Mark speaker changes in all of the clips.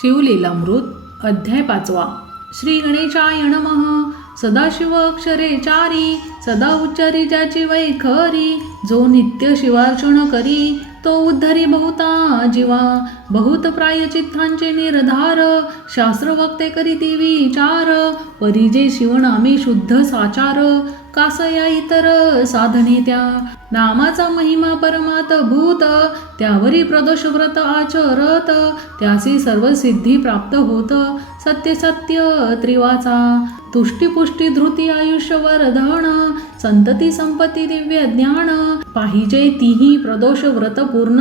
Speaker 1: शिवलीलामृत अध्याय पाचवा. श्री गणेशाय नमः. सदाशिव अक्षरे चारी सदा उच्चारी ज्याची वैखरी जो नित्य शिवार्चन करी तो उद्धरी बहुता जीवा. बहुत प्रायचित्तांचे निर्धार शास्त्र वक्ते करी ती विचार परिजे शिवनामी शुद्ध साचार कासया इतर साधने त्या. नामाचा महिमा परमात भूत त्यावरी प्रदोष व्रत आचरत त्यासी सर्व सिद्धी प्राप्त होत. सत्य सत्य त्रिवाचा. तुष्टीपुष्टी धृती आयुष्य वर्धन संतती संपत्ती दिव्य ज्ञान पाहिजे तीही प्रदोष व्रत पूर्ण.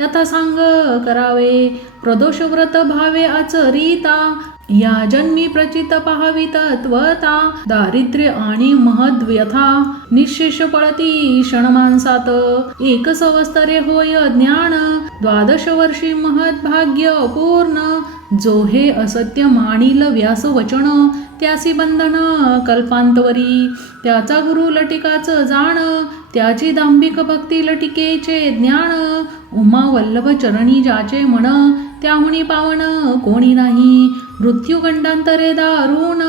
Speaker 1: यथा सांग करावे प्रदोष व्रत भावे आचरिता या जन्मी प्रचित पाहावी तत्वता दारिद्र्य आणि महद्व्यथा निशेष पळती क्षणमानसात एक सवस्तरे होय ज्ञान. द्वादश वर्षी महद्भाग्य पूर्ण जो हे असत्य माणील व्यास वचन. त्यासी बंधन कल्पांतवरी. त्याचा गुरु लटिकाच जाण. त्याची दांभिक भक्ती लटिकेचे ज्ञान. उमा वल्लभ चरणी ज्याचे मन. त्याहुनी पावन कोणी नाही. मृत्यूगंडांतरे दारुण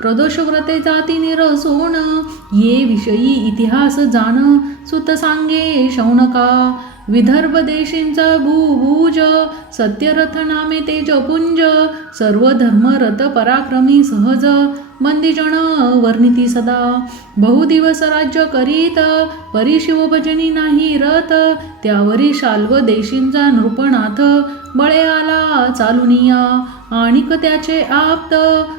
Speaker 1: प्रदोष व्रते जाती निरसोण ये विषयी इतिहास जाण सुत सांगे शौनका विदर्भ देशींचा भूभुज सत्यरथ नामे तेजपुंज सर्व धर्मरथ पराक्रमी सहज मंदिजन वर्णिती सदा बहुदिवस राज्य करीत परी शिवभजनी नाही रथ त्यावरी शाल्व देशींचा नृपनाथ बळे आला चालुनिया आणिक त्याचे आप्त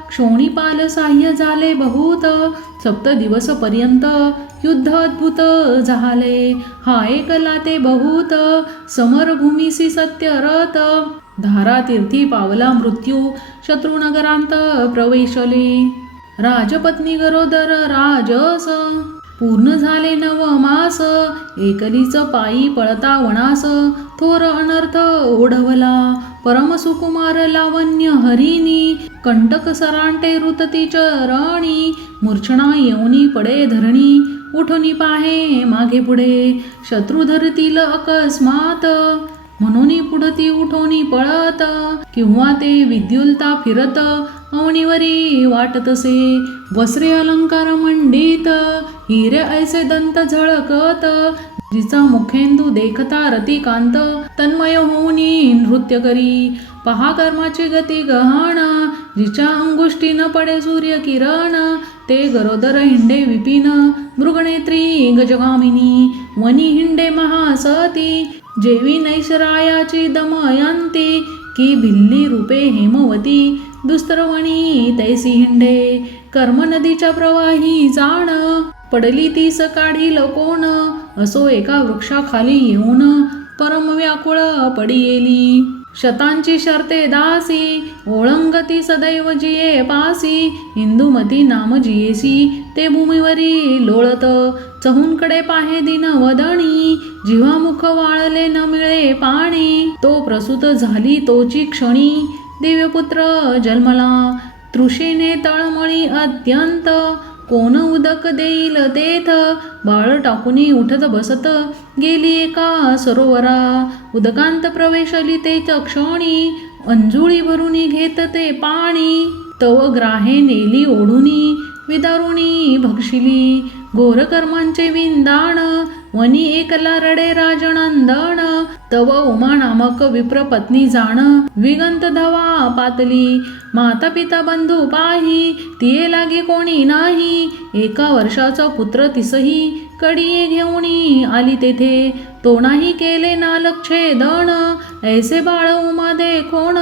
Speaker 1: क्षोणीपाल साह्य झाले बहुत. सप्त दिवस पर्यंत युद्ध अद्भुत झाले. हा एकला ते बहुत. समरभूमीसी सत्य रथ. धारा तीर्थी पावला मृत्यू. शत्रुनगरांत प्रवेशले. राजपत्नी गरोदर राजस. पूर्ण झाले नव मास. एकलीच पायी पळता वणास थोर अनर्थ ओढवला. परमसुकुमार लावण्य हरिणी कंटक सरांटे ऋतती चरणी मूर्छणा येऊनी पडे धरणी उठोनी पाहे मागे पुढे शत्रू धरतील अकस्मात म्हणून पुढती उठोनी पळत किंवा ते विद्युलता फिरत अवनीवरी वाटतसे वस्त्रे अलंकार मंडित हिरे ऐसे दंत झळकत जिचा मुखेंदू देखता रतिकांत तन्मय होऊनी नृत्य करी. पहा कर्माची गती गहन जिच्या अंगुष्टी न पडे सूर्य किरण ते गरोदर हिंडे विपिन मृगनेत्री गजगामिनी. वनी हिंडे महासती जेवी नैशरायाची दमयंती की भिल्ली रूपे हेमवती. दुस्तरवणी तैसी हिंडे कर्म नदीच्या प्रवाही जाण पडली ती सकाळी कोण असो एका वृक्षाखाली येऊन परम व्याकुळ पडी येली शतांची शर्ते दासी ओळंगती सदैव जिये पासी इंदुमती नाम जियेसी ते भूमीवरी लोळत. चहूनकडे पाहे दिन वदणी जीवामुख वाळले न मिळे पाणी. तो प्रसूत झाली तोची क्षणी दिव्यपुत्र जन्मला. तृषेने तळमळी अत्यंत कोण उदक देईल तेथ? बाळ टाकुनी उठत बसत गेली एका सरोवरा. उदकांत प्रवेशली ते क्षणी. अंजुळी भरून घेत ते पाणी. तव ग्राहे नेली ओढुनी. विदारुणी भक्षिली. घोरकर्मांचे विंदाण. वनी एकला रडे राजनंदन तव उमा नामक विप्र पत्नी जाण. विगंत धवा पातली माता पिता बंधू पाही तिये लागे कोणी नाही. एका वर्षाचा पुत्र तिसही कडिये घेऊनी आली तेथे. तो नाही केले ना लक्षेदन ऐसे बाळ उमा देखोण.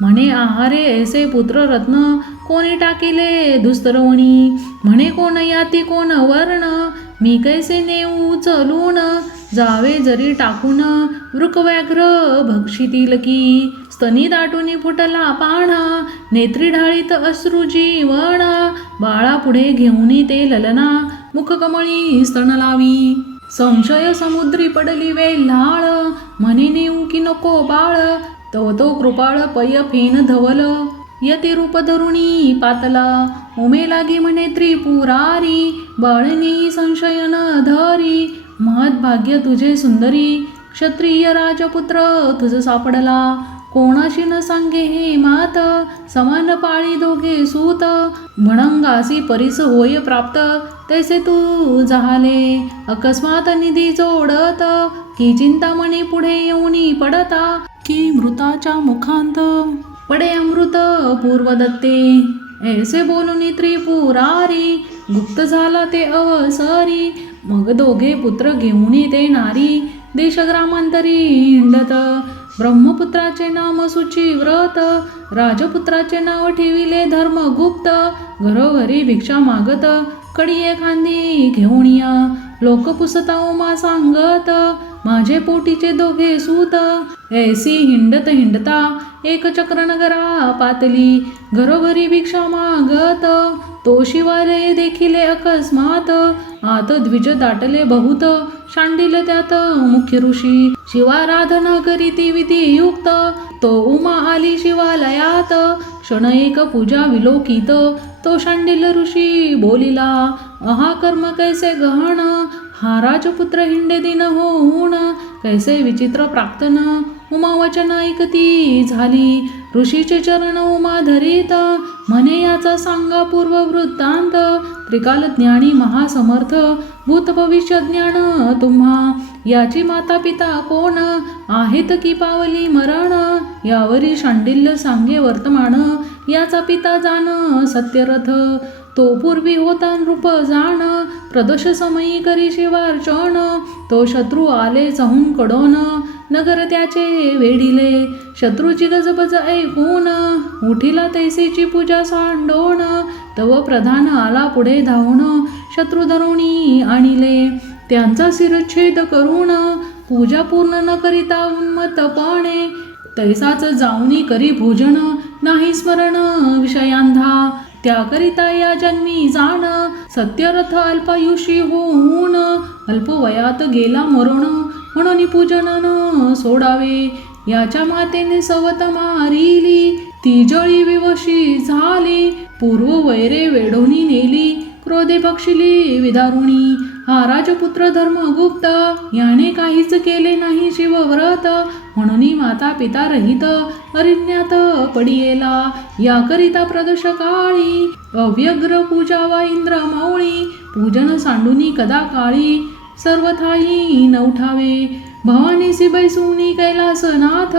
Speaker 1: म्हणे आहारे ऐसे पुत्र रत्न कोणी टाकिले दुस्तरवणी. म्हणे कोण याती कोण वर्ण. मी कैसे नेऊ चलून? जावे जरी टाकून वृकव्याघ्र भक्षितील की स्तनी दाटून फुटला पाणा नेत्री ढाळीत अश्रू जीवन बाळा पुढे घेऊन ते ललना मुखकमळी स्तन लावी. संशय समुद्री पडली वेल्हाळ म्हणे नेऊ की नको बाळ तव तो कृपाळ पय फेन धवल यती रूप धरुणी पातला उमे लागी म्हणे त्रिपुरारी बाळनी संशय न धरी भाग्य तुझे सुंदरी क्षत्रिय राजपुत्र तुझ सापडला. कोणाशी न सांगे हे मात समान पाळी दोघे सूत म्हणंगासी परिस होय प्राप्त तैसे तू झाले अकस्मात निधी जोडत की चिंतामणी पुढे येऊनी पडता की मृताच्या मुखांत पडे अमृत पूर्वदत्ते. ऐसे बोलूनी त्रिपुरारी गुप्त झाला ते अवसरी मग दोघे पुत्र घेऊन ते नारी. देशग्रामांतरी हिंडत ब्रह्मपुत्राचे नाम सुची व्रत राजपुत्राचे नाव ठेविले धर्मगुप्त. घरोघरी भिक्षा मागत कडी खांदी घेऊन या लोकपुसता उमा सांगत माझे पोटीचे दोघे सूत. ऐसी हिंडत हिंडता एक चक्र नगरा पातली घरोघरी भिक्षा मागत. तो शिवालय देखिले अकस्मात आत द्विज दाटले बहुत. शांडिल त्यात मुख्य ऋषी शिवाराधना करीती विधियुक्त तो उमा आली शिवालयात क्षण एक पूजा विलोकित. तो शांडिल ऋषी बोलिला अहा कर्म कैसे गहन हा राजपुत्र हिंडे दिन होऊन कैसे विचित्र प्राक्तन उमा वचन ऐकती झाली. ऋषीचे चरण उमा धरित म्हणे याचा सांगा पूर्व वृत्तांत. त्रिकाल ज्ञानी महासमर्थ भूत भविष्य ज्ञान तुम्हा. याची माता पिता कोण? आहेत की पावली मरण? यावरी शांडिल्य सांगे वर्तमान. याचा पिता जाण सत्यरथ. तो पूर्वी होता नृप जाण प्रदोष समयी करी शिवार्चण तो शत्रू आले सहून कडोन नगर त्याचे वेढिले शत्रूची गजबज ऐकून उठिला तैसेची पूजा सांडोण तव प्रधान आला पुढे धावण शत्रू धरुणी आणिले त्यांचा शिरच्छेद करून पूजा पूर्ण न करिता उन्मत्तपणे तैसाच जाऊनी करी भोजन नाही स्मरण विषयांधा त्याकरिता या जन्मी जाण सत्यरथ अल्पायुषी होऊन अल्पवयात गेला मरण म्हणून पूजन सोडावे. याच्या मातेने सवत मारिली तिजळी विवशी झाली पूर्व वैरे वेढोनी नेली क्रोधे पक्षिली विदारुणी. हा राजपुत्र धर्मगुप्त याने काहीच केले नाही शिवव्रत. म्हणून माता पिता रहित अरिण्यात पडियेला. याकरिता प्रदोष काळी अव्यग्र पूजा वा इंद्र माऊळी पूजन सांडुनी कदा काळी सर्वथाही नवठावे. भवानी बैसुनी कैलासनाथ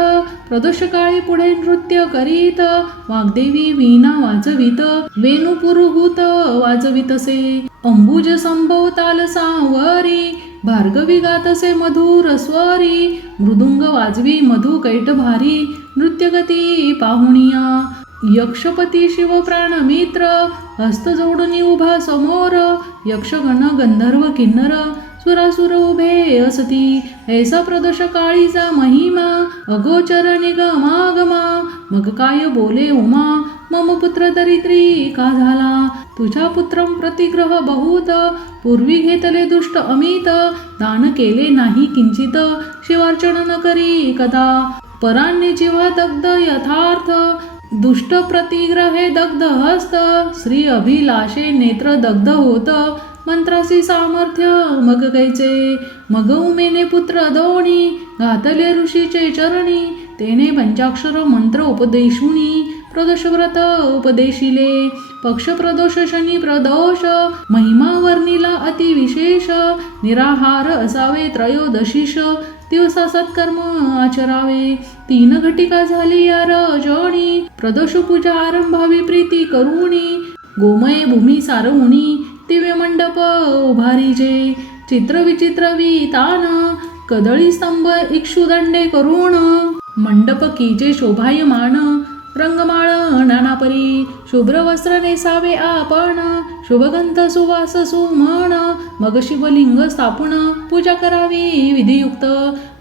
Speaker 1: प्रदोष काळी पुढे नृत्य करीत. वाग्देवी वीणा वाजवित वेणुपुरुहूत वाजवितसे. अंबुज संभवताल सांवरी भार्गवी गातसे मधुर स्वरी मृदुंग वाजवी मधु कैट भारी नृत्यगती पाहुणिया यक्षपती शिव प्राणमित्र हस्त जोडणी उभा समोर यक्षगण गंधर्व किन्नर सुरासुर उभे असती ऐसा प्रदोष काळीचा महिमा अगोचर निगमागमा मग काय बोले उमा मम पुत्र दरिद्री का झाला? तुझ्या पुत्रम प्रतिग्रह बहुत. पूर्वी घेतले दुष्ट अमित दान केले नाही किंचित. शिवार्चन न करी कदा. परान्य जीवा दग्ध यथार्थ. दुष्ट प्रतिग्रहे दग्ध हस्त. श्री अभिलाषे नेत्र दग्ध होत. मंत्रासी सामर्थ्य मग कैचे? मग उमेने पुत्र दोणी. घातले ऋषीचे चरणी. तेने पंचाक्षर मंत्र उपदेशुनी. प्रदोषव्रत उपदेशिले पक्ष प्रदोष शनी प्रदोष महिमा वर्णिला अतिविशेष निराहार असावे त्रयोदशीश दिवसा सत्कर्म आचरावे तीन घटिका झाली या रजणी प्रदोष पूजा आरंभावी प्रीती करुणी गोमय भूमी सारवणी दिव्य मंडप उभारीजे चित्र विचित्र वितान कदळी स्तंभ इक्षुदंडे करुण मंडप कीजे शोभायमान रंगमाळ नानापरी शुभ्र वस्त्र नेसावे आपण शुभगंध सुवास सुमण मग शिवलिंग स्थापन पूजा करावी विधियुक्त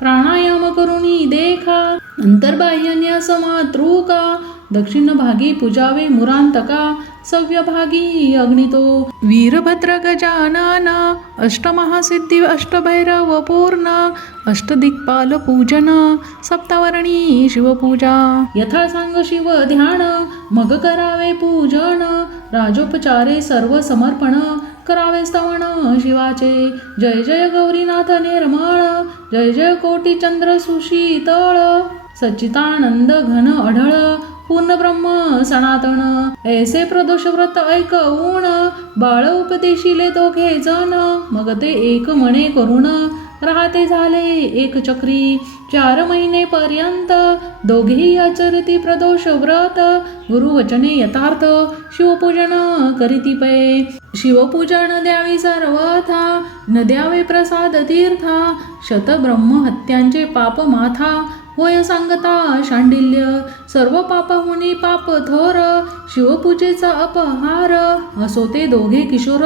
Speaker 1: प्राणायाम करुणी देखा अंतर्बाह्यन्यास मातृका दक्षिणभागी पुजावे पूजावे मुरांतका सव्यभागी अग्नितो। वीरभद्र गजानाना अष्टमहासिद्धी अष्टभैरव पूर्ण अष्टदिक्पाल पूजन सप्तवर्णी शिवपूजा। यथा सांग शिव ध्यान मग करावे पूजन राजोपचारे सर्व समर्पण करावे स्तवण शिवाचे। जय जय गौरीनाथ निर्मळ जय जय कोटी चंद्र सुशीतळ। सच्चितानंद घन अढळ पूर्ण ब्रह्म सनातन. ऐसे प्रदोष व्रत ऐकवून बाळ उपदेशिले घे जण. मग ते एक म्हणे करून राहते झाले एक चक्री. चार महिने पर्यंत दोघेही आचरती प्रदोष व्रत गुरुवचने यथार्थ शिवपूजन करीती पै. शिवपूजन द्यावी सर्वथा. न द्यावे प्रसाद तीर्था. शतब्रह्म हत्यांचे पाप माथा होय सांगता शांडिल्य सर्व पापहुनी पाप थोर शिवपूजेचा अपहार असो ते दोघे किशोर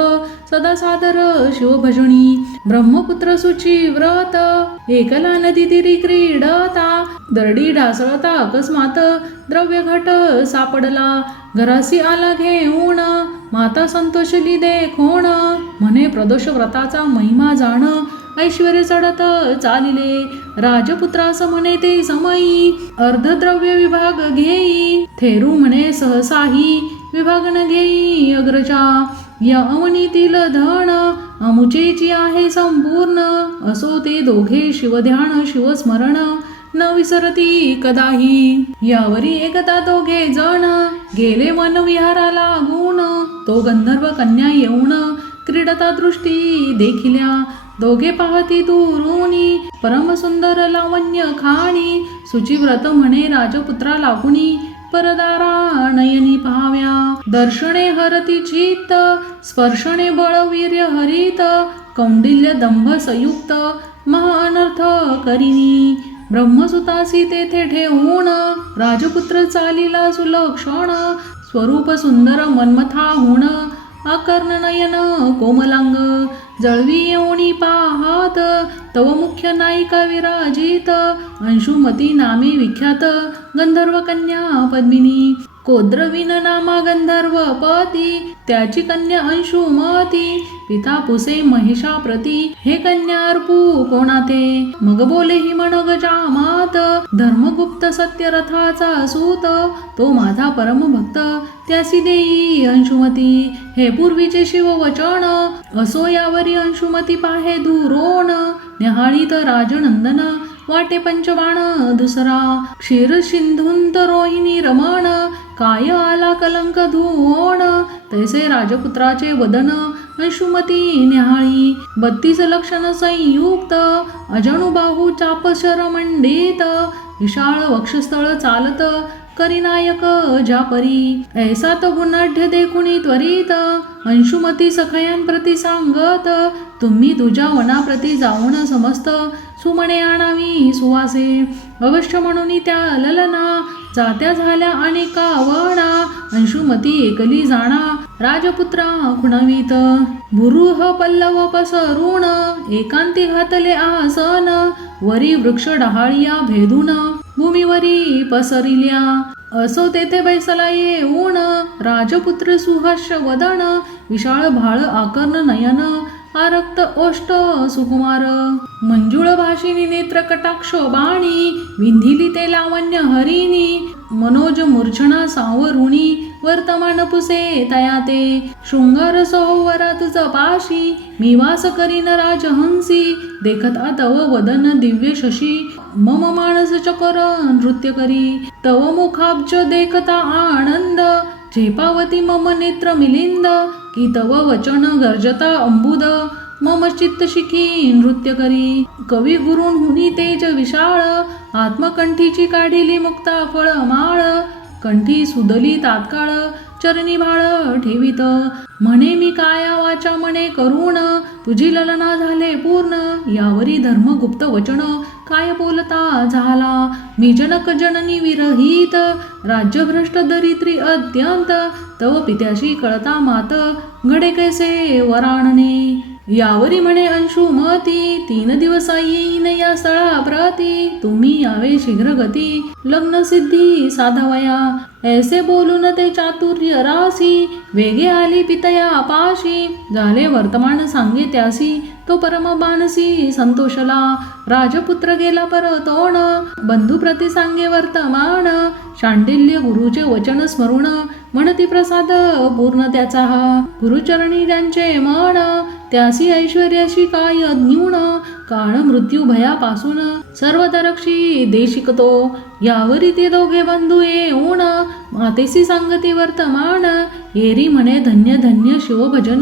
Speaker 1: सदा सादर शिवभजनी ब्रह्मपुत्र सुची व्रत एकला नदी तिरी क्रीडता दरडी ढासळता अकस्मात द्रव्य घट सापडला घरासी आला घेऊन माता संतोषली देखोण म्हणे प्रदोष व्रताचा महिमा जाण ऐश्वर चढत चालिले. राजपुत्रास म्हणे ते समयी अर्धद्रव्य विभाग घेई. थेरू म्हणे सहसाही. विभाग न घेई अग्रजा. या अवनीतील धन अमुचेची आहे संपूर्ण. असो ते दोघे शिवध्यान शिवस्मरण. न विसरती कदाही. यावरी एकदा दोघे जण. गेले मन विहाराला गुण. तो गंधर्व कन्या येऊन क्रीडता दृष्टी देखिल्या. दोघे पाहती दुरुनी परमसुंदर लावण्य खाणी सुचिव्रत म्हणे राजपुत्रा लागुनी परदारा नयनी पाहाव्या. दर्शने हरती चित्त स्पर्शने बळवीर्य हरित कौंडिल्य दंभ संयुक्त महाअनर्थ करिनी ब्रह्मसुतासी तेथे ठेवून राजपुत्र चालिला सुलक्षण स्वरूप सुंदर मनमथा होण आकर्ण नयन कोमलांग जळवी येऊणी पाहात तव मुख्य नायिका विराजित अंशुमती नामे विख्यात गंधर्व कन्या पद्मिनी. कोद्रविन नामा गंधर्व पती त्याची कन्या अंशुमती पिता पुसे महिषाप्रती हे कन्या अर्पू कोणाते मग बोले हि म्हण गजामात धर्मगुप्त सत्यरथाचा सूत तो माझा परमभक्त त्यासी देई अंशुमती. हे पूर्वीचे शिववचन असो यावरी अंशुमती पाहे दुरोण निहाळीत राजनंदन वाटे पंचबाण दुसरा क्षीर सिंधुंत रोहिणी रमण काय आला कलंक धुवण तैसे राजपुत्राचे वदन अंशुमती न्याहाळी बत्तीस लक्षण संयुक्त अजणुबाहू चापशर मंडित विशाळ वक्षस्थळ चालत करिनायक जापरी ऐसा तो गुणाढ्य देखुनी त्वरित अंशुमती सखयांप्रती सांगत तुम्ही तुझ्या वनाप्रती जाऊन समस्त सुमणे आणावी सुवासे. अवश्य म्हणून त्या ललना जात्या झाल्या आणि कावणा अंशुमती एकली जाणा राजपुत्रा खुणवीत. भुरुह पल्लव पसरुण एकांती घातले आसन वरी वृक्ष डहाळिया भेदून भूमीवरी पसरिल्या. असो तेथे बैसला येऊन राजपुत्र सुहास्य वदन विशाळ भाळ आकर्ण नयन आरक्त ओष्ट सुकुमार. मंजुळ भाषिनी नेत्र कटाक्ष बाणी विंधिली ते लावण्य हरिणी मनोज मूर्छणा सावरुणी वर्तमान पुसे तया ते शृंगार सहोवरात जपाशी पाशी मी वास करीन राजहंसी देखत तव वदन दिव्य शशी. मम मानस चकर नृत्य करी तव मुखाब्ज देखता आनंद झेपावती मम नेत्र मिलिंद की तव वचन गर्जता अंबुद मम चित्त शिखी नृत्य करी। कवी गुरुन हुनी तेज विशाळ आत्मकंठीची काढिली मुक्ता फळ माळ। कंठी सुदली तात्काळ चरणी भाळ ठेवित। म्हणे मी काया वाचा म्हणे करुण तुझी ललना झाले पूर्ण यावरी धर्मगुप्त वचन। काय बोलता झाला? मी जनक जननी विरहित राज्यभ्रष्ट दरिद्री अत्यंत तव पित्याशी कळता मात घडे कैसे वराणने? यावरी म्हणे अंशु मती तीन दिवसा येईन या स्थळा प्रती तुम्ही यावे शीघ्र गती लग्न सिद्धी साधावया. ऐसे बोलून ते चातुर्य रासी वेगे आली पितया पाशी. झाले वर्तमान सांगे त्यासी तो परम मानसी संतोषला. राजपुत्र गेला परतोण बंधू प्रति सांगे वर्तमान. शांडिल्य गुरुचे वचन स्मरुण म्हणती प्रसाद पूर्ण त्याचा. हा गुरुचरणी त्यांचे मन त्यासी ऐश्वर्याशी काय अज्ञून काळ मृत्यू भयापासून. सर्वतरक्षी देशिकतो. यावरी ते दोघे बंधू येऊन मातेसी सांगती वर्तमान. येरी म्हणे धन्य धन्य शिवभजन.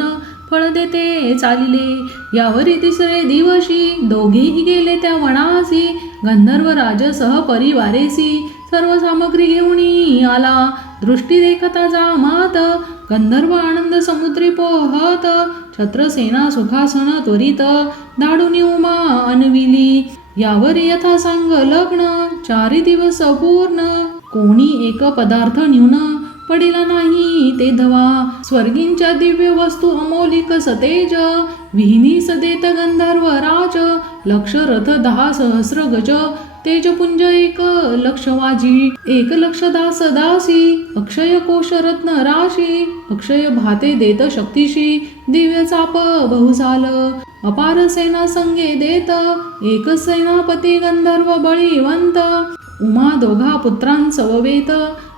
Speaker 1: फळ देते चालिले. यावरी तिसरे दिवशी दोघेही गेले त्या वनासी. गंधर्व राजसह परिवारेसी. सर्व सामग्री घेऊन आला. दृष्टी देखता जा मात. गंधर्व आनंद समुद्री पोहत छत्रसेना सुखासन त्वरित दाडूनी उमा अनविली. यावर यथा सांग लग्न चारी दिवस पूर्ण कोणी एक पदार्थ न्यून पडिला नाही ते धवा. स्वर्गींच्या दिव्य वस्तू अमोलिक सतेज विहिनी सदेत गंधर्व राज लक्ष रथ दहा सहस्र गज. तेजपुंज एक लक्षवाजी एक लक्ष दास दासी अक्षय कोश रत्न राशी अक्षय भाते देत शक्तीशी दिव्य चाप बहुसाल अपार सेना संगे देत एक सेनापती गंधर्व बळीवंत उमा दोघा पुत्रांसववेत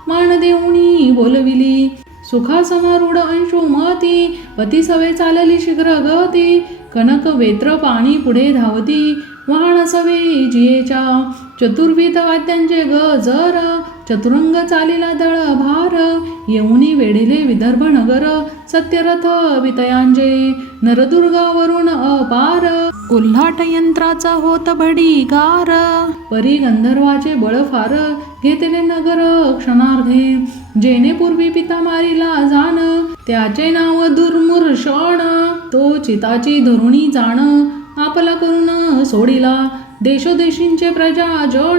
Speaker 1: मान देऊनी बोलविली सुखा समारूढ अंशु मती पती सवे चालली शीघ्र गती कनक वेत्र पाणी पुढे धावती वाहन सवे जियेच्या चतुर्विध वाद्यांचे गजर चतुरंग चालिला दळ भार येऊनी वेढिले विदर्भ नगर सत्यरथ वितयांजे नरदुर्गावरून अपार कोल्हाट यंत्राचा होत भडीगार परी गंधर्वाचे बळ फार घेतले नगर क्षणार्धे जेने पूर्वी पिता मारिला जाण त्याचे नाव दुर्मुर्षण तो चिताची धरुणी जाण आपला करून सोडिला. देशोदेशींचे प्रजा जण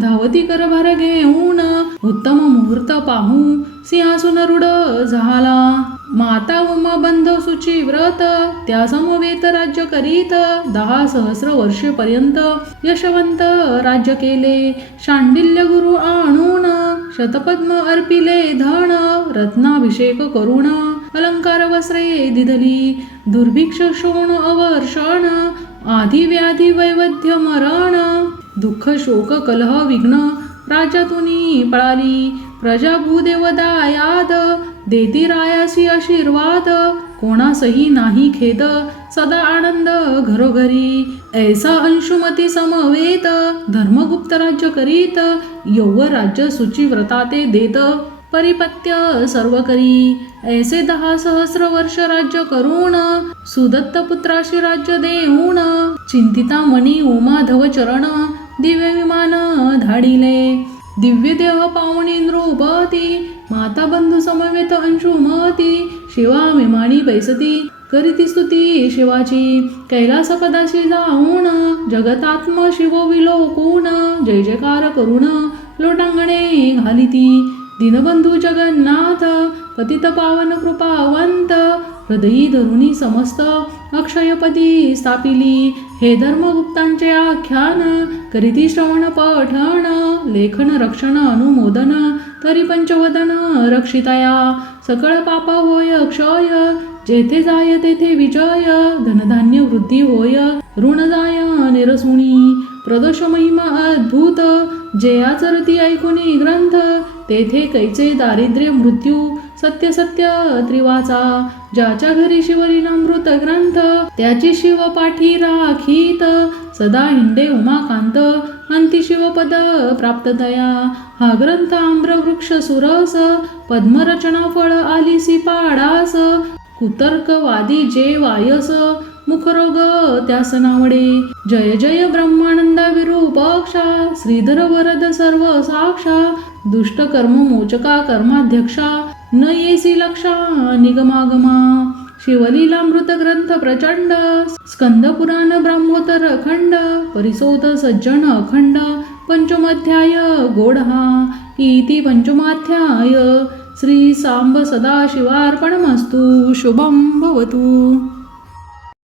Speaker 1: धावती करभार घेऊन उत्तम मुहूर्त पाहू. सिंहासून रुड झाला. माता उमा बंध सुची व्रत त्या समवेत राज्य करीत दहा सहस्र वर्षेपर्यंत यशवंत राज्य केले. शांडिल्य गुरु आणून शतपद्म अर्पिले धन रत्नाभिषेक करुण अलंकार वस्त्रे दिधली दुर्भिक्ष शोण अवर्षण आधी व्याधी वैवध्य मरण दुःख शोक कलह विघ्न राज्यातून पळाली प्रजा भूदेवदायाद देती रायासी आशीर्वाद कोणासही नाही खेद सदा आनंद घरोघरी ऐसा अंशुमती समवेत धर्मगुप्त राज्य करीत यौव राज्य सुचिव्रता ते देत. परिपत्य सर्व करी ऐसे दहा सहस्र वर्ष राज्य करून सुदत्त पुत्राशी राज्य देऊन चिंतिता मणी उमाधव चरण दिव्य विमान धाडिले. दिव्य देह पाहुणी नृपती माता बंधू समवेत अंशुमती शिवा विमानी बैसती करीती स्तुती शिवाची. कैलास पदाशी जाऊन जगतात्म शिव विलोकून जय जयकार करून लोटांगणे घालिती. दीनबंधू जगन्नाथ पतित पावन कृपावंत हृदयी धरुणी समस्त अक्षयपदी स्थापिली. हे धर्मगुप्तांचे आख्यान करीती श्रवण पठण लेखन रक्षण अनुमोदन तरी पंचवदन रक्षितया. सकळ पाप होय क्षय जेथे जाय तेथे विजय धनधान्य वृद्धी होय ऋण जाय निरसुणी. प्रदोष महिमा अद्भुत। जे आचरती ऐकुनी ग्रंथ तेथे कैचे दारिद्र्य मृत्यू सत्य सत्य त्रिवाचा ज्याच्या घरी शिवलीनामृत ग्रंथ त्याची शिव पाठी राखीत। सदा हिंडे उमाकांत अंति शिवपद प्राप्त दया। हा ग्रंथ आम्रवृक्ष सुरस पद्मरचना फळ आलिसी पाडास। कुतर्कवादी जे वायस मुखरोग त्यास नावडे जय जय ब्रह्मानंदा विरूपाक्षा श्रीधर वरद सर्व साक्षा दुष्ट कर्म मोचका कर्माध्यक्षा न येसी लक्षा निगमागमा. शिवलीलामृत ग्रंथ प्रचंड स्कंद पुराण ब्रह्मोत्तर अखंड परिसोत सज्जन अखंड पंचमाध्याय गोडहा. इति पंचमाध्याय श्री सांब सदाशिवार्पणमस्तु शुभं भवतु.